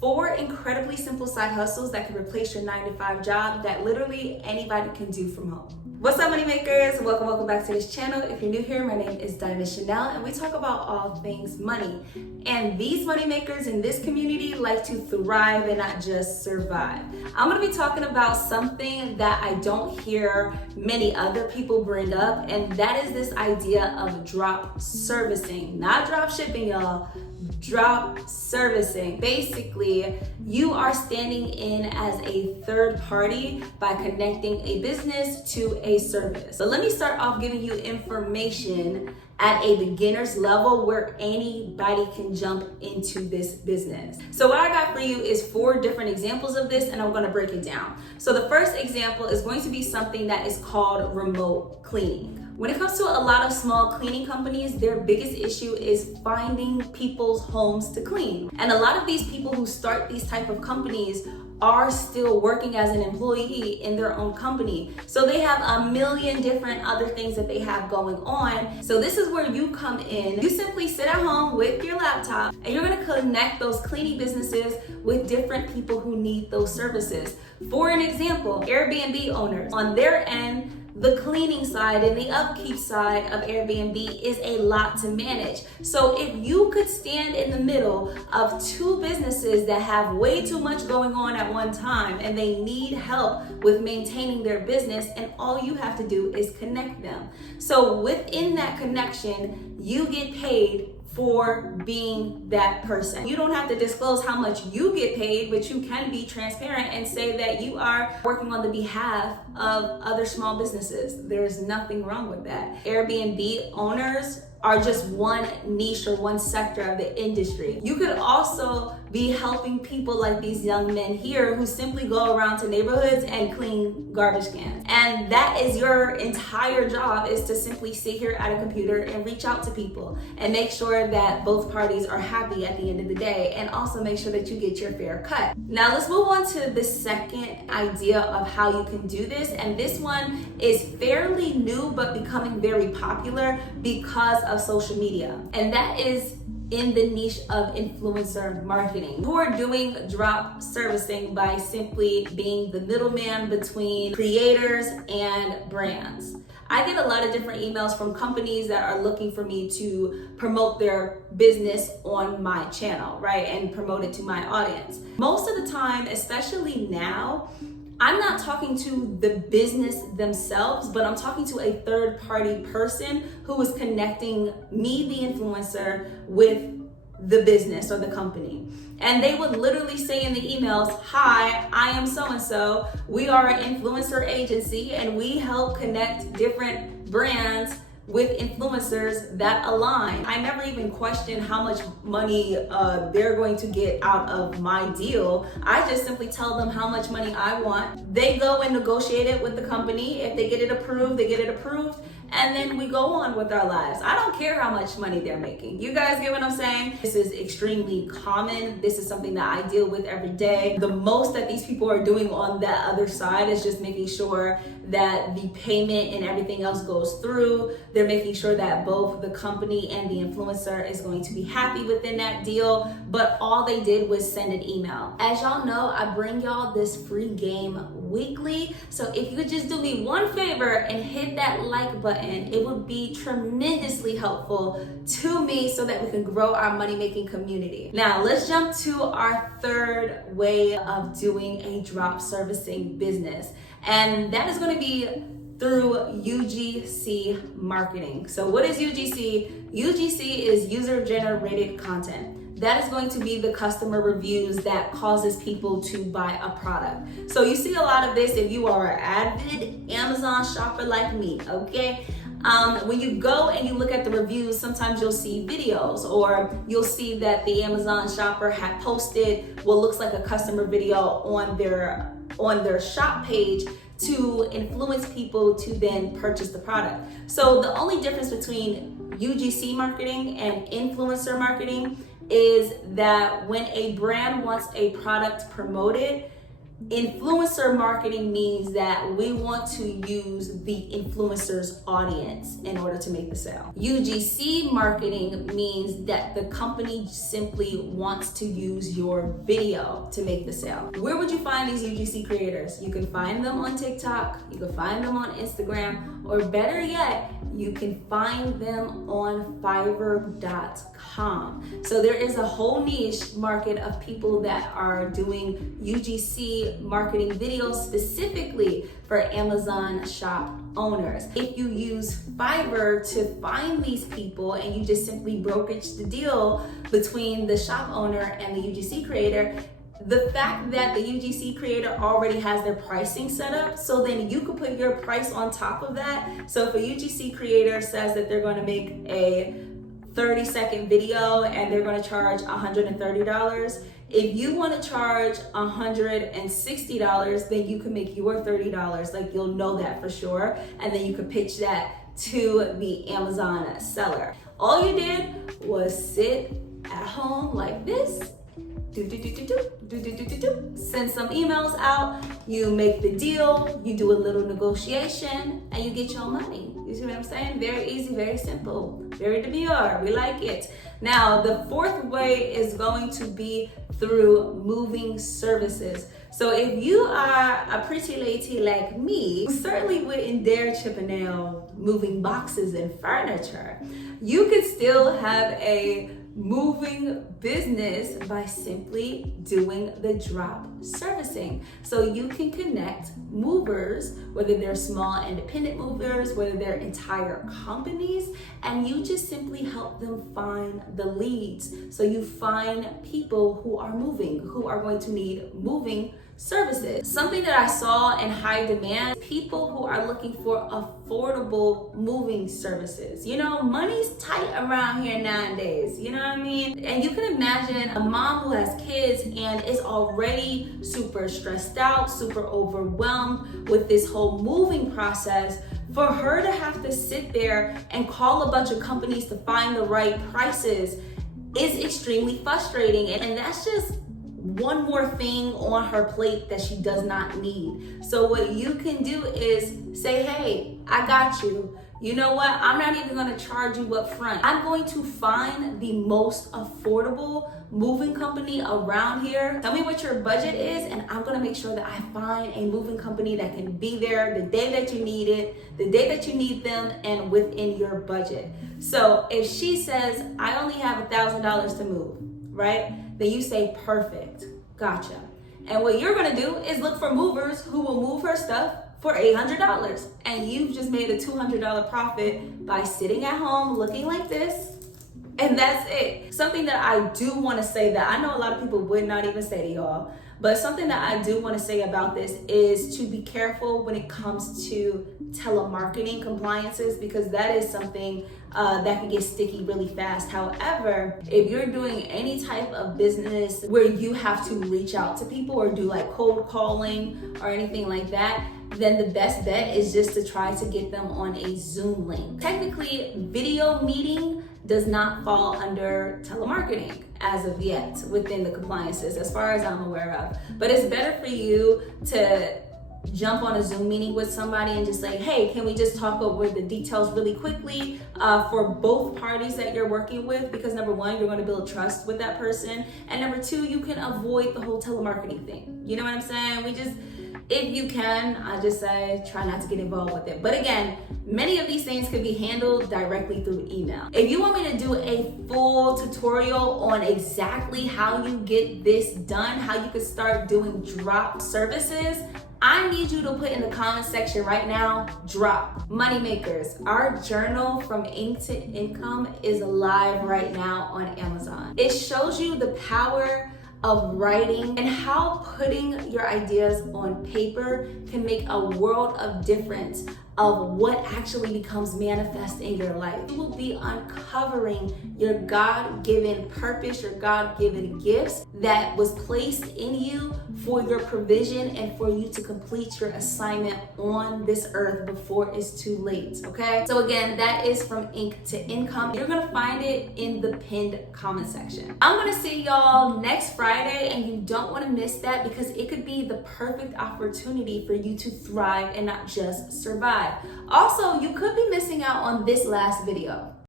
4 incredibly simple side hustles that can replace your 9-to-5 job that literally anybody can do from home. What's up, money makers? Welcome back to this channel. If you're new here, my name is Diamond Chanel, and we talk about all things money. And these money makers in this community like to thrive and not just survive. I'm gonna be talking about something that I don't hear many other people bring up, and that is this idea of drop servicing. Not drop shipping, y'all. Drop servicing. Basically, you are standing in as a third party by connecting a business to a service. But let me start off giving you information at a beginner's level where anybody can jump into this business. So what I got for you is 4 different examples of this, and I'm gonna break it down. So the first example is going to be something that is called remote cleaning. When it comes to a lot of small cleaning companies, their biggest issue is finding people's homes to clean. And a lot of these people who start these type of companies are still working as an employee in their own company. So they have a million different other things that they have going on. So this is where you come in. You simply sit at home with your laptop and you're gonna connect those cleaning businesses with different people who need those services. For an example, Airbnb owners, on their end, the cleaning side and the upkeep side of Airbnb is a lot to manage. So if you could stand in the middle of 2 businesses that have way too much going on at one time and they need help with maintaining their business, and all you have to do is connect them. So within that connection, you get paid for being that person. You don't have to disclose how much you get paid, but you can be transparent and say that you are working on the behalf of other small businesses. There's nothing wrong with that. Airbnb owners are just one niche or one sector of the industry. You could also be helping people like these young men here who simply go around to neighborhoods and clean garbage cans. And that is your entire job, is to simply sit here at a computer and reach out to people and make sure that both parties are happy at the end of the day, and also make sure that you get your fair cut. Now let's move on to the second idea of how you can do this. And this one is fairly new but becoming very popular because of social media. And that is in the niche of influencer marketing, who are doing drop servicing by simply being the middleman between creators and brands. I get a lot of different emails from companies that are looking for me to promote their business on my channel, right? And promote it to my audience. Most of the time, especially now, I'm not talking to the business themselves, but I'm talking to a third party person who is connecting me, the influencer, with the business or the company. And they would literally say in the emails, "Hi, I am so-and-so. We are an influencer agency and we help connect different brands with influencers that align." I never even question how much money they're going to get out of my deal. I just simply tell them how much money I want. They go and negotiate it with the company. If they get it approved, they get it approved. And then we go on with our lives. I don't care how much money they're making. You guys get what I'm saying? This is extremely common. This is something that I deal with every day. The most that these people are doing on that other side is just making sure that the payment and everything else goes through. They're making sure that both the company and the influencer is going to be happy within that deal, but all they did was send an email. As y'all know, I bring y'all this free game weekly. So if you could just do me one favor and hit that like button, it would be tremendously helpful to me so that we can grow our money-making community. Now let's jump to our third way of doing a drop servicing business. And that is going to be through UGC marketing. So what is UGC? UGC is user-generated content. That is going to be the customer reviews that causes people to buy a product. So you see a lot of this if you are an avid Amazon shopper like me, okay? When you go and you look at the reviews, sometimes you'll see videos, or you'll see that the Amazon shopper had posted what looks like a customer video on their shop page to influence people to then purchase the product. So the only difference between UGC marketing and influencer marketing is that when a brand wants a product promoted, Influencer marketing means that we want to use the influencer's audience in order to make the sale. UGC marketing means that the company simply wants to use your video to make the sale. Where would you find these UGC creators? You can find them on TikTok, you can find them on Instagram, or better yet, you can find them on Fiverr.com. So there is a whole niche market of people that are doing UGC marketing videos specifically for Amazon shop owners. If you use Fiverr to find these people and you just simply brokerage the deal between the shop owner and the UGC creator, the fact that the UGC creator already has their pricing set up, so then you can put your price on top of that. So if a UGC creator says that they're going to make a 30-second video and they're going to charge $130, if you want to charge $160, then you can make your $30. Like, you'll know that for sure. And then you can pitch that to the Amazon seller. All you did was sit at home like this, send some emails out, you make the deal, you do a little negotiation, and you get your money. You see what I'm saying? Very easy, very simple, very demure. We like it. Now, the fourth way is going to be through moving services. So if you are a pretty lady like me, who certainly wouldn't dare chip a nail moving boxes and furniture, you could still have a moving business by simply doing the drop servicing. So you can connect movers, whether they're small independent movers, whether they're entire companies, and you just simply help them find the leads. So you find people who are moving, who are going to need moving services. Something that I saw in high demand, people who are looking for affordable moving services. You know, money's tight around here nowadays, you know what I mean? And you can imagine a mom who has kids and is already super stressed out, super overwhelmed with this whole moving process. For her to have to sit there and call a bunch of companies to find the right prices is extremely frustrating. And that's just one more thing on her plate that she does not need. So what you can do is say, hey, I got you. You know what? I'm not even going to charge you up front. I'm going to find the most affordable moving company around here. Tell me what your budget is, and I'm going to make sure that I find a moving company that can be there the day that you need it, the day that you need them, and within your budget. So if she says, I only have $1,000 to move, right? Then you say, perfect, gotcha. And what you're gonna do is look for movers who will move her stuff for $800. And you've just made a $200 profit by sitting at home looking like this. And that's it. Something that I do wanna say that I know a lot of people would not even say to y'all, but something that I do wanna say about this is to be careful when it comes to telemarketing compliances, because that is something that can get sticky really fast. However, if you're doing any type of business where you have to reach out to people or do like cold calling or anything like that, then the best bet is just to try to get them on a Zoom link. Technically, video meeting does not fall under telemarketing as of yet within the compliances, as far as I'm aware of. But it's better for you to jump on a Zoom meeting with somebody and just say, hey, can we just talk over the details really quickly for both parties that you're working with? Because number one, you're going to build trust with that person. And number two, you can avoid the whole telemarketing thing. You know what I'm saying? If you can, I just say try not to get involved with it. But again, many of these things can be handled directly through email. If you want me to do a full tutorial on exactly how you get this done, how you can start doing drop services, I need you to put in the comment section right now, drop. Moneymakers, our journal From Ink to Income is live right now on Amazon. It shows you the power of writing and how putting your ideas on paper can make a world of difference of what actually becomes manifest in your life. You will be uncovering your God-given purpose, your God-given gifts that was placed in you for your provision and for you to complete your assignment on this earth before it's too late, okay? So again, that is From Ink to Income. You're gonna find it in the pinned comment section. I'm gonna see y'all next Friday, and you don't wanna miss that because it could be the perfect opportunity for you to thrive and not just survive. Also, you could be missing out on this last video.